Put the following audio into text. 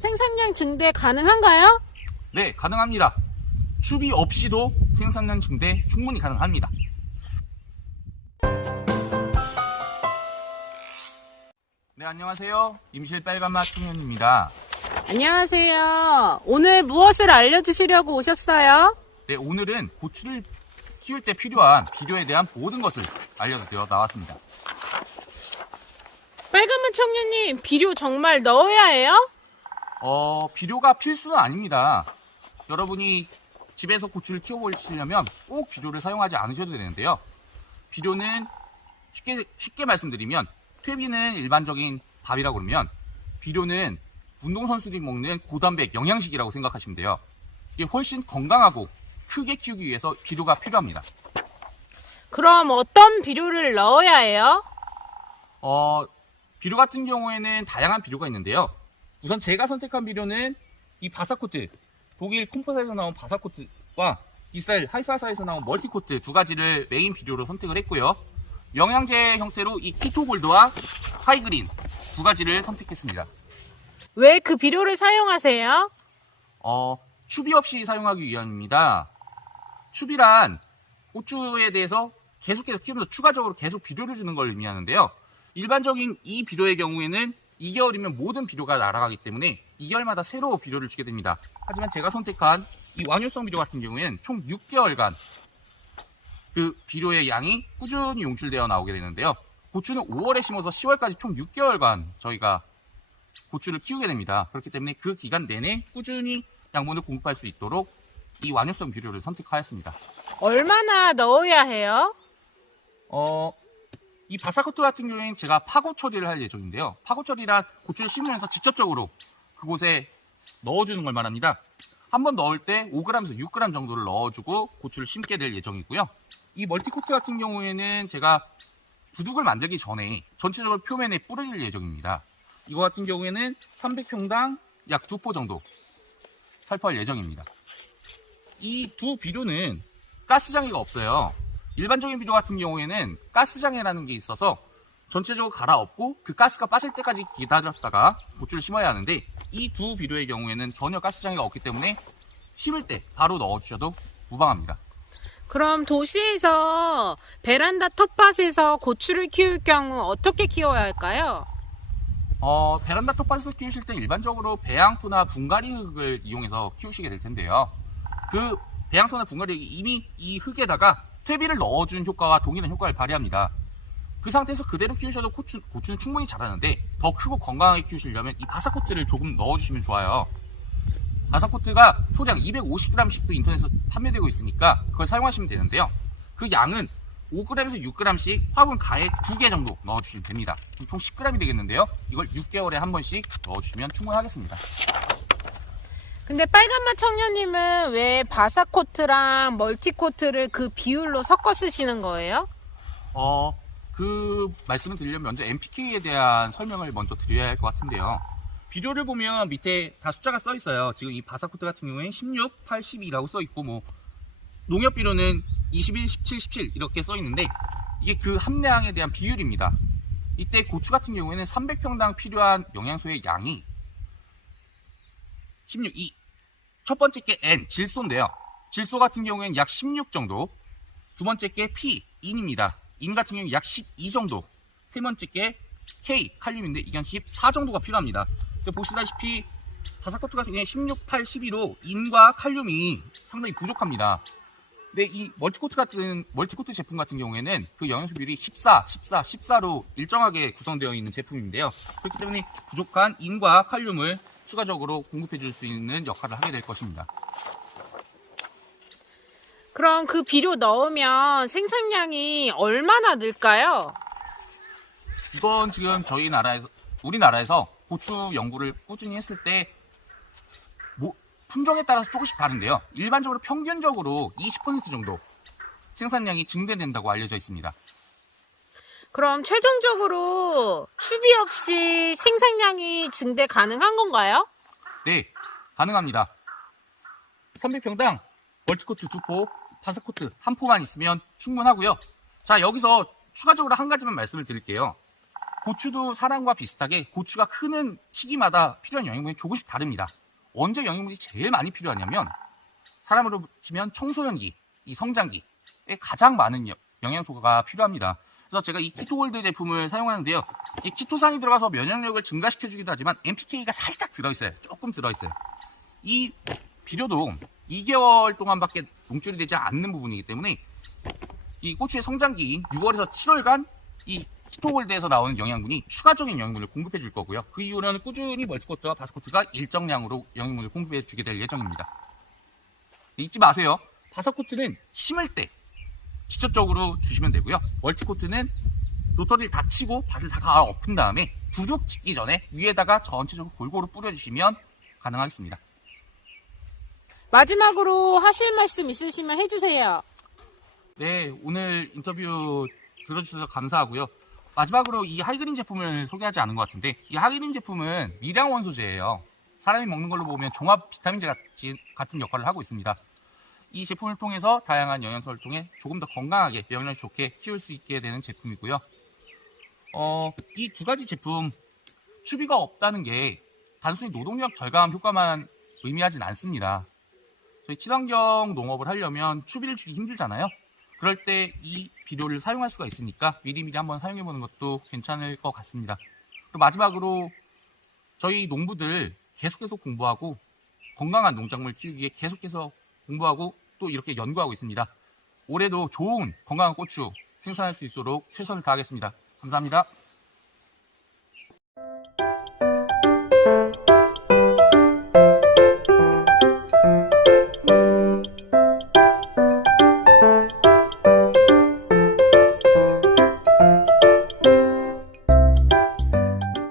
생산량 증대 가능한가요? 네, 가능합니다. 추비 없이도 생산량 증대 충분히 가능합니다. 네, 안녕하세요. 임실 빨간맛 청년입니다. 안녕하세요. 오늘 무엇을 알려주시려고 오셨어요? 네, 오늘은 고추를 키울 때 필요한 비료에 대한 모든 것을 알려드려 나왔습니다. 빨간맛 청년님, 비료 정말 넣어야 해요? 비료가 필수는 아닙니다. 여러분이 집에서 고추를 키워보시려면 꼭 비료를 사용하지 않으셔도 되는데요. 비료는 쉽게 말씀드리면 퇴비는 일반적인 밥이라고 그러면 비료는 운동선수들이 먹는 고단백 영양식이라고 생각하시면 돼요. 이게 훨씬 건강하고 크게 키우기 위해서 비료가 필요합니다. 그럼 어떤 비료를 넣어야 해요? 비료 같은 경우에는 다양한 비료가 있는데요. 우선 제가 선택한 비료는 이 바사코트, 독일 콤포사에서 나온 바사코트와 이스라엘 하이파사에서 나온 멀티코트 두 가지를 메인 비료로 선택을 했고요. 영양제 형태로 이 키토골드와 하이그린 두 가지를 선택했습니다. 왜 그 비료를 사용하세요? 추비 없이 사용하기 위함입니다. 추비란 고추에 대해서 계속해서 키우면서 추가적으로 계속 비료를 주는 걸 의미하는데요. 일반적인 이 비료의 경우에는 2개월이면 모든 비료가 날아가기 때문에 2개월마다 새로 비료를 주게 됩니다. 하지만 제가 선택한 이 완효성 비료 같은 경우에는 총 6개월간 그 비료의 양이 꾸준히 용출되어 나오게 되는데요. 고추는 5월에 심어서 10월까지 총 6개월간 저희가 고추를 키우게 됩니다. 그렇기 때문에 그 기간 내내 꾸준히 양분을 공급할 수 있도록 이 완효성 비료를 선택하였습니다. 얼마나 넣어야 해요? 이 바사코트 같은 경우에는 제가 파고 처리를 할 예정인데요. 파고 처리란 고추를 심으면서 직접적으로 그곳에 넣어주는 걸 말합니다. 한번 넣을 때 5g에서 6g 정도를 넣어주고 고추를 심게 될 예정이고요. 이 멀티코트 같은 경우에는 제가 두둑을 만들기 전에 전체적으로 표면에 뿌릴 예정입니다. 이거 같은 경우에는 300평당 약 2포 정도 살포할 예정입니다. 이 두 비료는 가스장애가 없어요. 일반적인 비료 같은 경우에는 가스장애라는 게 있어서 전체적으로 갈아엎고 그 가스가 빠질 때까지 기다렸다가 고추를 심어야 하는데 이 두 비료의 경우에는 전혀 가스장애가 없기 때문에 심을 때 바로 넣어주셔도 무방합니다. 그럼 도시에서 베란다 텃밭에서 고추를 키울 경우 어떻게 키워야 할까요? 베란다 텃밭에서 키우실 때 일반적으로 배양토나 분갈이 흙을 이용해서 키우시게 될 텐데요. 그 배양토나 분갈이 흙이 이미 이 흙에다가 퇴비를 넣어준 효과와 동일한 효과를 발휘합니다. 그 상태에서 그대로 키우셔도 고추는 충분히 자라는데 더 크고 건강하게 키우시려면 이 바사코트를 조금 넣어주시면 좋아요. 바사코트가 소량 250g씩도 인터넷에서 판매되고 있으니까 그걸 사용하시면 되는데요. 그 양은 5g에서 6g씩 화분 가에 2개 정도 넣어주시면 됩니다. 총 10g이 되겠는데요. 이걸 6개월에 한 번씩 넣어주시면 충분하겠습니다. 근데 빨간맛 청년님은 왜 바사코트랑 멀티코트를 그 비율로 섞어 쓰시는 거예요? 그 말씀을 드리려면 먼저 NPK에 대한 설명을 먼저 드려야 할 것 같은데요. 비료를 보면 밑에 다 숫자가 써 있어요. 지금 이 바사코트 같은 경우에는 16, 8, 12라고 써 있고 뭐 농협 비료는 21, 17, 17 이렇게 써 있는데 이게 그 함량에 대한 비율입니다. 이때 고추 같은 경우에는 300평당 필요한 영양소의 양이 16, 첫 번째 게 N, 질소인데요. 질소 같은 경우에는 약 16 정도, 두 번째 게 P, 인입니다. 인 같은 경우는 약 12 정도, 세 번째 게 K, 칼륨인데 이게 한 14 정도가 필요합니다. 보시다시피 바사코트 같은 경우에 16, 8, 12로 인과 칼륨이 상당히 부족합니다. 근데 이 멀티코트 제품 같은 경우에는 그 영양소 비율이 14, 14, 14로 일정하게 구성되어 있는 제품인데요. 그렇기 때문에 부족한 인과 칼륨을 추가적으로 공급해 줄 수 있는 역할을 하게 될 것입니다. 그럼 그 비료 넣으면 생산량이 얼마나 늘까요? 이건 지금 우리나라에서 고추 연구를 꾸준히 했을 때 품종에 따라서 조금씩 다른데요. 일반적으로 평균적으로 20% 정도 생산량이 증대된다고 알려져 있습니다. 그럼 최종적으로 추비 없이 생산량이 증대 가능한 건가요? 네, 가능합니다. 300평당 멀티코트 2포, 바사코트 1포만 있으면 충분하고요. 자, 여기서 추가적으로 한 가지만 말씀을 드릴게요. 고추도 사람과 비슷하게 고추가 크는 시기마다 필요한 영양분이 조금씩 다릅니다. 언제 영양분이 제일 많이 필요하냐면 사람으로 치면 청소년기, 이 성장기에 가장 많은 영양소가 필요합니다. 그래서 제가 이 키토골드 제품을 사용하는데요. 이 키토산이 들어가서 면역력을 증가시켜주기도 하지만 NPK가 살짝 들어있어요. 조금 들어있어요. 이 비료도 2개월 동안밖에 농출이 되지 않는 부분이기 때문에 이 고추의 성장기인 6월에서 7월간 이 키토골드에서 나오는 영양분이 추가적인 영양분을 공급해 줄 거고요. 그 이후로는 꾸준히 멀티코트와 바스코트가 일정량으로 영양분을 공급해 주게 될 예정입니다. 잊지 마세요. 바스코트는 심을 때 직접적으로 주시면 되고요. 멀티코트는 로터리를 다 치고 밭을 다 갈아엎은 다음에 두둑 짓기 전에 위에다가 전체적으로 골고루 뿌려주시면 가능하겠습니다. 마지막으로 하실 말씀 있으시면 해주세요. 네, 오늘 인터뷰 들어주셔서 감사하고요. 마지막으로 이 하이그린 제품을 소개하지 않은 것 같은데 이 하이그린 제품은 미량 원소제예요. 사람이 먹는 걸로 보면 종합 비타민제 같은 역할을 하고 있습니다. 이 제품을 통해서 다양한 영양소를 통해 조금 더 건강하게 영양력 좋게 키울 수 있게 되는 제품이고요. 이 두 가지 제품 추비가 없다는 게 단순히 노동력 절감 효과만 의미하진 않습니다. 저희 친환경 농업을 하려면 추비를 주기 힘들잖아요. 그럴 때 이 비료를 사용할 수가 있으니까 미리미리 한번 사용해보는 것도 괜찮을 것 같습니다. 그리고 마지막으로 저희 농부들 계속해서 공부하고 건강한 농작물 키우기 위해 계속해서 공부하고 또 이렇게 연구하고 있습니다. 올해도 좋은 건강한 고추 생산할 수 있도록 최선을 다하겠습니다. 감사합니다.